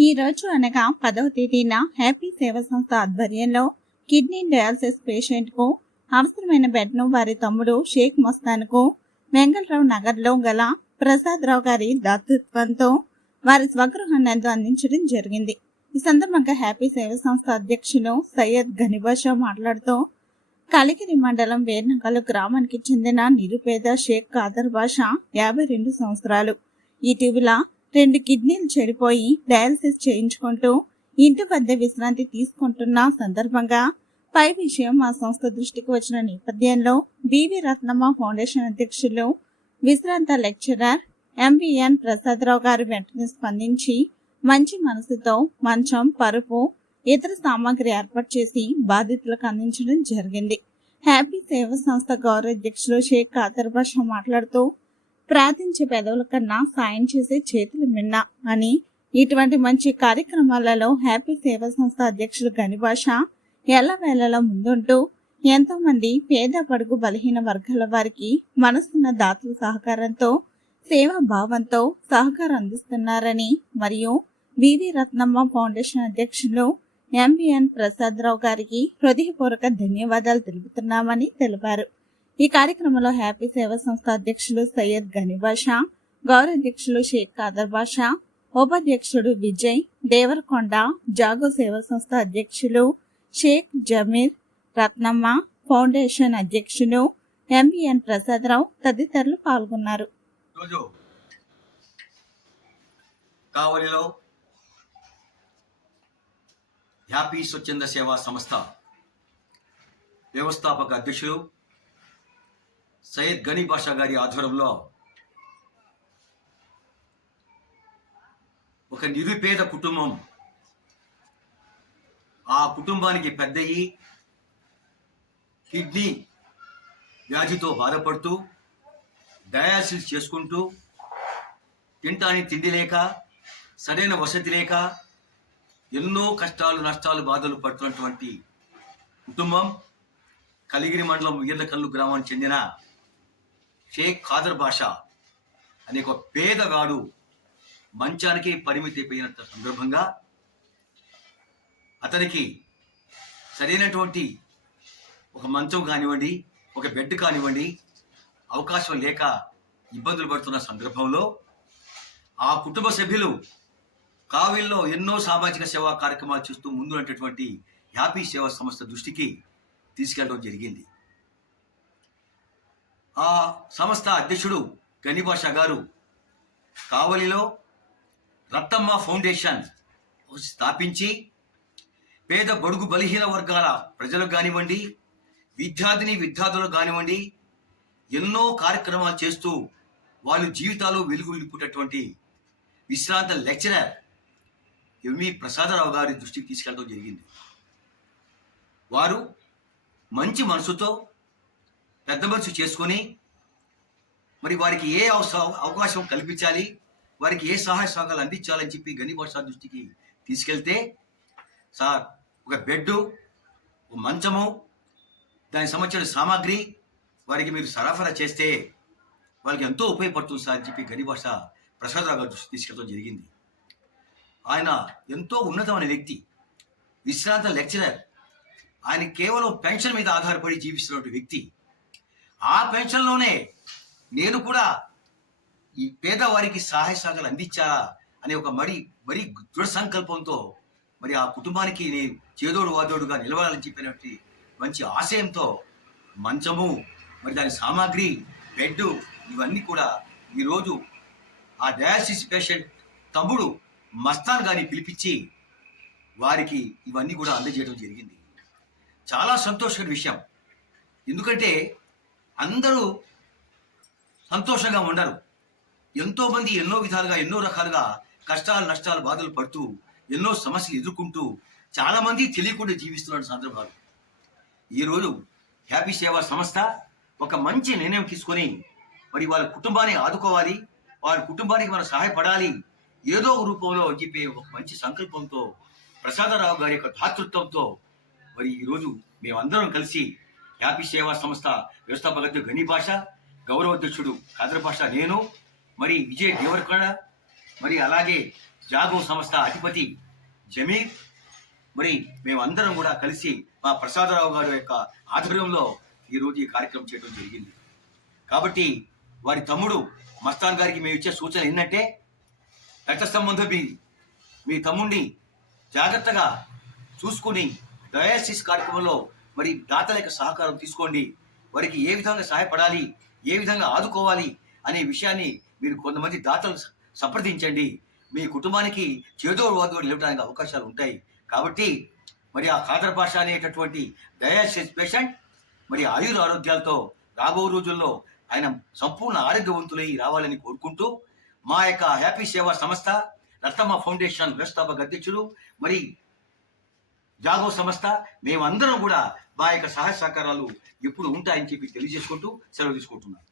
ఈ రోజు అనగా పదవ తేదీన హ్యాపీ సేవ సంస్థ ఆధ్వర్యంలో కిడ్నీ డయాలసిస్ పేషెంట్కు అవసరమైన బెడ్ను వారి తమ్ముడు షేక్ మొస్తాన్కు వెంగళరావు నగర్లో గల ప్రసాద్ రావు గారి దాతృత్వంతో వారి స్వగృహం నందు అందించడం జరిగింది. ఈ సందర్భంగా హ్యాపీ సేవ సంస్థ అధ్యక్షులు సయ్యద్ గనిబాషా మాట్లాడుతూ కలిగిరి మండలం వేర్నగలు గ్రామానికి చెందిన నిరుపేద షేక్ కాదర్ బాషా యాభై రెండు సంవత్సరాలు. ఇటీవల రెండు కిడ్నీలు చెడిపోయి డయాలసిస్ చేయించుకుంటూ ఇంటి వద్ద విశ్రాంతి తీసుకుంటున్న సందర్భంగా పై విషయం మా సంస్థ దృష్టికి వచ్చిన నేపథ్యంలో బివి రత్నమ్మ ఫౌండేషన్ అధ్యక్షులు విశ్రాంత లెక్చరర్ ఎంవిఎన్ ప్రసాదరావు గారు వెంటనే స్పందించి మంచి మనసుతో మంచం పరుపు ఇతర సామాగ్రి ఏర్పాటు చేసి బాధితులకు అందించడం జరిగింది. హ్యాపీ సేవ సంస్థ గౌరవ అధ్యక్షులు షేక్ ఖాదర్ బాషా మాట్లాడుతూ ప్రార్థించే పెదవుల కన్నా సాయం చేసే చేతులు మిన్న అని ఇటువంటి మంచి కార్యక్రమాలలో హ్యాపీ సేవా సంస్థ అధ్యక్షులు గనిభాష ఎల్లవేళలా ముందుంటూ ఎంతో మంది పేద పడుగు బలహీన వర్గాల వారికి మనసున్న దాతల సహకారంతో సేవా భావంతో సహకారం అందిస్తున్నారని మరియు వివి రత్నమ్మ ఫౌండేషన్ అధ్యక్షులు ఎంవిఎన్ ప్రసాదరావు గారికి హృదయపూర్వక ధన్యవాదాలు తెలుపుతున్నామని తెలిపారు. ఈ కార్యక్రమంలో హ్యాపీ సేవా సంస్థ అధ్యక్షులు సయ్యద్ గనిబాషా గౌరవ అధ్యక్షులు షేక్ కాదర్ బాషా ఉపాధ్యక్షుడు విజయ్ దేవరకొండ జాగో సేవా సంస్థ అధ్యక్షులు షేక్ జమీర్ రత్నమ్మ ఫౌండేషన్ అధ్యక్షులు ఎంబీఎన్ ప్రసాదరావు తదితరులు పాల్గొన్నారు. కావలిలో హ్యాపీ స్వచ్ఛంద సేవా సంస్థ వ్యవస్థాపక అధ్యక్షులు సయ్యద్ గనీ బాషా గారి ఆధ్వర్యంలో ఒక నిరుపేద కుటుంబం. ఆ కుటుంబానికి పెద్దయి కిడ్నీ వ్యాధితో బాధపడుతూ డయాలసిస్ చేసుకుంటూ తింటానికి తిండి లేక సరైన వసతి లేక ఎన్నో కష్టాలు నష్టాలు బాధలు పడుతున్నటువంటి కుటుంబం కలిగిరి మండలం ఉయ్యర్లకల్లు గ్రామానికి చెందిన షేక్ ఖాదర్ బాషా అనే ఒక పేదగాడు మంచానికి పరిమితి అయిపోయిన సందర్భంగా అతనికి సరైనటువంటి ఒక మంచం కానివ్వండి ఒక బెడ్ కానివ్వండి అవకాశం లేక ఇబ్బందులు పడుతున్న సందర్భంలో ఆ కుటుంబ సభ్యులు కావిల్లో ఎన్నో సామాజిక సేవా కార్యక్రమాలు చేస్తూ ముందు ఉన్నటువంటి హ్యాపీ సేవా సంస్థ దృష్టికి తీసుకెళ్ళడం జరిగింది. ఆ సంస్థ అధ్యక్షుడు గనిభాష గారు కావలిలో రత్తమ్మ ఫౌండేషన్ స్థాపించి పేద బడుగు బలహీన వర్గాల ప్రజలకు కానివ్వండి విద్యార్థిని విద్యార్థులకు కానివ్వండి ఎన్నో కార్యక్రమాలు చేస్తూ వాళ్ళ జీవితాలు వెలుగు నింపుటటువంటి విశ్రాంత లెక్చరర్ ఎంవి ప్రసాదరావు గారి దృష్టికి తీసుకెళ్ళడం జరిగింది. వారు మంచి మనసుతో పెద్ద మనసు చేసుకొని మరి వారికి ఏ అవస- అవకాశం కల్పించాలి వారికి ఏ సహాయ సహకారాలు అందించాలని చెప్పి గనిభాష దృష్టికి తీసుకెళ్తే సార్ ఒక బెడ్డు ఒక మంచము దానికి సంబంధించిన సామాగ్రి వారికి మీరు సరఫరా చేస్తే వాళ్ళకి ఎంతో ఉపయోగపడుతుంది సార్ అని చెప్పి గనిభాష ప్రసాదరావు గారు దృష్టికి తీసుకెళ్ళడం జరిగింది. ఆయన ఎంతో ఉన్నతమైన వ్యక్తి విశ్రాంత లెక్చరర్. ఆయన కేవలం పెన్షన్ మీద ఆధారపడి జీవిస్తున్నటువంటి వ్యక్తి. ఆ పెన్షన్లోనే నేను కూడా ఈ పేదవారికి సహాయ సహకారాలు అందించాలా అనే ఒక మరి మరీ దృఢ సంకల్పంతో మరి ఆ కుటుంబానికి నేను చేదోడు వాదోడుగా నిలవాలని చెప్పినటువంటి మంచి ఆశయంతో మంచము మరి దాని సామాగ్రి బెడ్ ఇవన్నీ కూడా ఈరోజు ఆ డయాసిస్ పేషెంట్ తమ్ముడు మస్తాన్ గారిని పిలిపించి వారికి ఇవన్నీ కూడా అందజేయడం జరిగింది. చాలా సంతోషమైన విషయం. ఎందుకంటే అందరూ సంతోషంగా ఉండరు. ఎంతోమంది ఎన్నో విధాలుగా ఎన్నో రకాలుగా కష్టాలు నష్టాలు బాధలు పడుతూ ఎన్నో సమస్యలు ఎదుర్కొంటూ చాలామంది తెలియకుండా జీవిస్తున్న సందర్భాలు. ఈరోజు హ్యాపీ సేవా సంస్థ ఒక మంచి నిర్ణయం తీసుకొని మరి వాళ్ళ కుటుంబాన్ని ఆదుకోవాలి వాళ్ళ కుటుంబానికి మనం సహాయపడాలి ఏదో రూపంలో అని చెప్పి ఒక మంచి సంకల్పంతో ప్రసాదరావు గారి యొక్క దాతృత్వంతో మరి ఈరోజు మేమందరం కలిసి యాపి సేవా సంస్థ వ్యవస్థాపకుడు గని భాష గౌరవ అధ్యక్షుడు కాదర భాష నేను మరి విజయ్ దేవరకొండ మరి అలాగే జాగో సంస్థ అధిపతి జమీర్ మరి మేమందరం కూడా కలిసి మా ప్రసాదరావు గారి యొక్క ఆధ్వర్యంలో ఈరోజు ఈ కార్యక్రమం చేయడం జరిగింది. కాబట్టి వారి తమ్ముడు మస్తాన్ గారికి మేము ఇచ్చే సూచన ఏంటంటే రక్త సంబంధం మీ మీ తమ్ముడిని జాగ్రత్తగా చూసుకుని డయాలసిస్ కార్యక్రమంలో మరి దాతల యొక్క సహకారం తీసుకోండి. వారికి ఏ విధంగా సహాయపడాలి ఏ విధంగా ఆదుకోవాలి అనే విషయాన్ని మీరు కొంతమంది దాతలు సంప్రదించండి. మీ కుటుంబానికి చేదో వాదో నిలవడానికి అవకాశాలు ఉంటాయి. కాబట్టి మరి ఆ ఖాదర్ భాష అనేటటువంటి డయాలసిస్ పేషెంట్ మరి ఆయుర ఆరోగ్యాలతో రాబో రోజుల్లో ఆయన సంపూర్ణ ఆరోగ్యవంతులై రావాలని కోరుకుంటూ మా యొక్క హ్యాపీ సేవా సంస్థ రత్నమ్మ ఫౌండేషన్ వ్యవస్థాపక అధ్యక్షులు మరి జాగో సంస్థ మేమందరం కూడా మా యొక్క సహాయ సహకారాలు ఎప్పుడు ఉంటాయని చెప్పి తెలియజేసుకుంటూ సెలవు తీసుకుంటున్నాం.